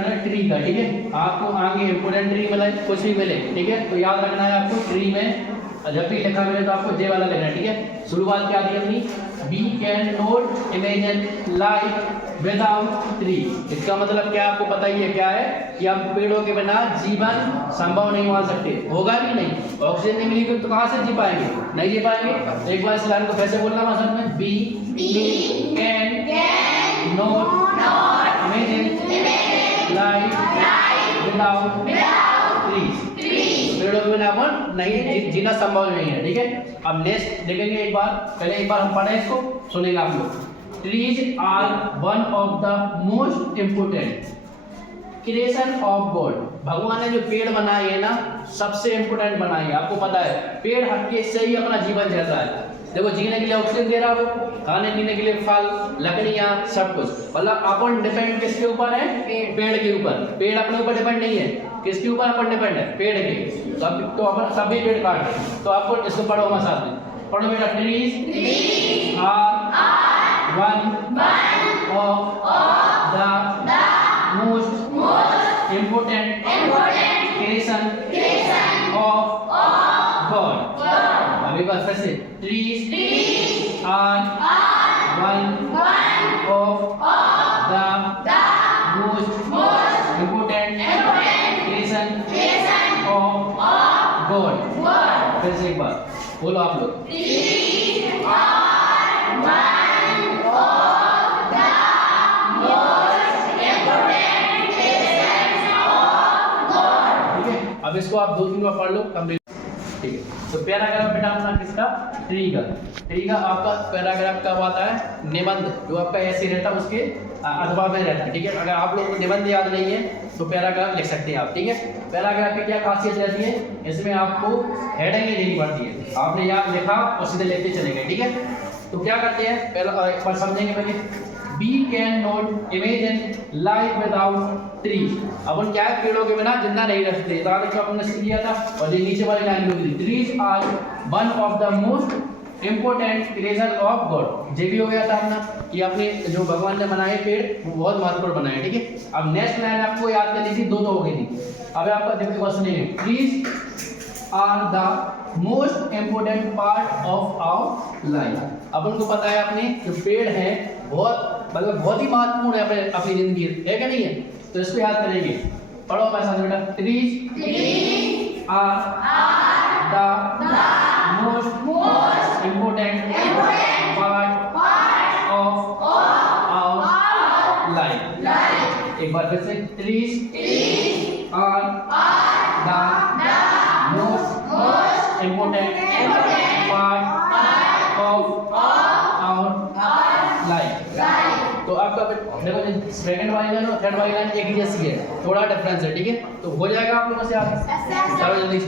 बेटा ट्री का, ठीक है। आपको आगे इंपोर्टेंट ट्री मिले कुछ भी मिले, ठीक है, तो याद रखना है आपको ट्री में जब भी लिखा मिले तो आपको जे वाला लेना है, ठीक है। शुरुआत क्या दी अपनी, we can not imagine life without tree. इसका मतलब क्या आपको पता ही है क्या है कि हम पेड़ों के बिना जीवन संभव नहीं मान सकते, होगा भी नहीं। ऑक्सीजन नहीं मिलेगी तो कहाँ से जी पाएंगे, नहीं जी पाएंगे। एक बार इस लाइन को फिर से बोलना भाषण में, we can not imagine life without trees. पेड़ों के बिना अपन नहीं जीना संभव नहीं है, ठीक है। अब नेक्स्ट देखेंगे एक बार, पहले एक बार हम पढ़े इसको, सुनेंगे आप लोग। Trees are one of the most important creation of God. भगवान ने जो पेड़ बनाए है ना, सबसे इम्पोर्टेंट बनाए है। आपको पता है पेड़ हटके से ही अपना जीवन चल रहा है। देखो जीने के लिए ऑक्सीजन दे रहा हो, खाने पीने के लिए फल, लकड़ियां, सब कुछ। मतलब अपन डिपेंड किसके ऊपर है, पेड़ के ऊपर। पेड़ अपने ऊपर डिपेंड नहीं है, किसके ऊपर अपन डिपेंड है, पेड़ के। तो अपन सभी पेड़ काट रहे हैं। तो आपको इसको पढ़ो हमारे साथ में, पढ़ो बेटा। Trees are one of the most important creation of God. अभी बार फिर से, trees are one of the most important creation of God. फिर से एक बार बोलो आप लोग, अब इसको आप 2-3 बार पढ़ लो, कंप्लीट, ठीक है। तो पैराग्राफ बेटा अपना किसका, ट्री का। ट्री का आपका पैराग्राफ कब आता है, निबंध जो आपका ऐसे रहता है उसके अथवा में रहता है, ठीक है। अगर आप लोगों को निबंध याद नहीं है तो पैराग्राफ लिख सकते हैं आप, ठीक है। पैराग्राफ की क्या खासियत रहती है, इसमें आपको हेडिंग ही देनी पड़ती है। आपने याद लिखा और सीधे लेते चले गए, ठीक है। तो क्या करते हैं पहले एक बार समझेंगे पहले। We can not imagine life without trees। अपन क्या है, पेड़ों के बिना जिंदा नहीं रह सकते। तो आगे जो अपन ने सीख लिया था, और ये नीचे वाली लाइन में भी, trees are one of the most important creation of God. ये भी हो गया था अपना कि अपने जो भगवान ने बनाए पेड़ वो बहुत महत्वपूर्ण बनाए, ठीक है। अब नेक्स्ट लाइन आपको याद करनी थी, दो हो गई थी। अब आपका देखो क्वेश्चन है, trees are the most important part of our life. अपन को पता है अपने जो पेड़ है बहुत मतलब बहुत ही महत्वपूर्ण है अपनी जिंदगी, है क्या नहीं है। तो इसको याद करेंगे, पढ़ो हमारे साथ बेटा। Trees are the most important part of our life. एक बार फिर से, trees are the most important part of our life. तो आपका देखो सेकंड वाली लाइन और थर्ड वाली लाइन एक ही जैसी है, थोड़ा डिफरेंस है, ठीक है। तो हो जाएगा आप लोगों से, आप जल्दी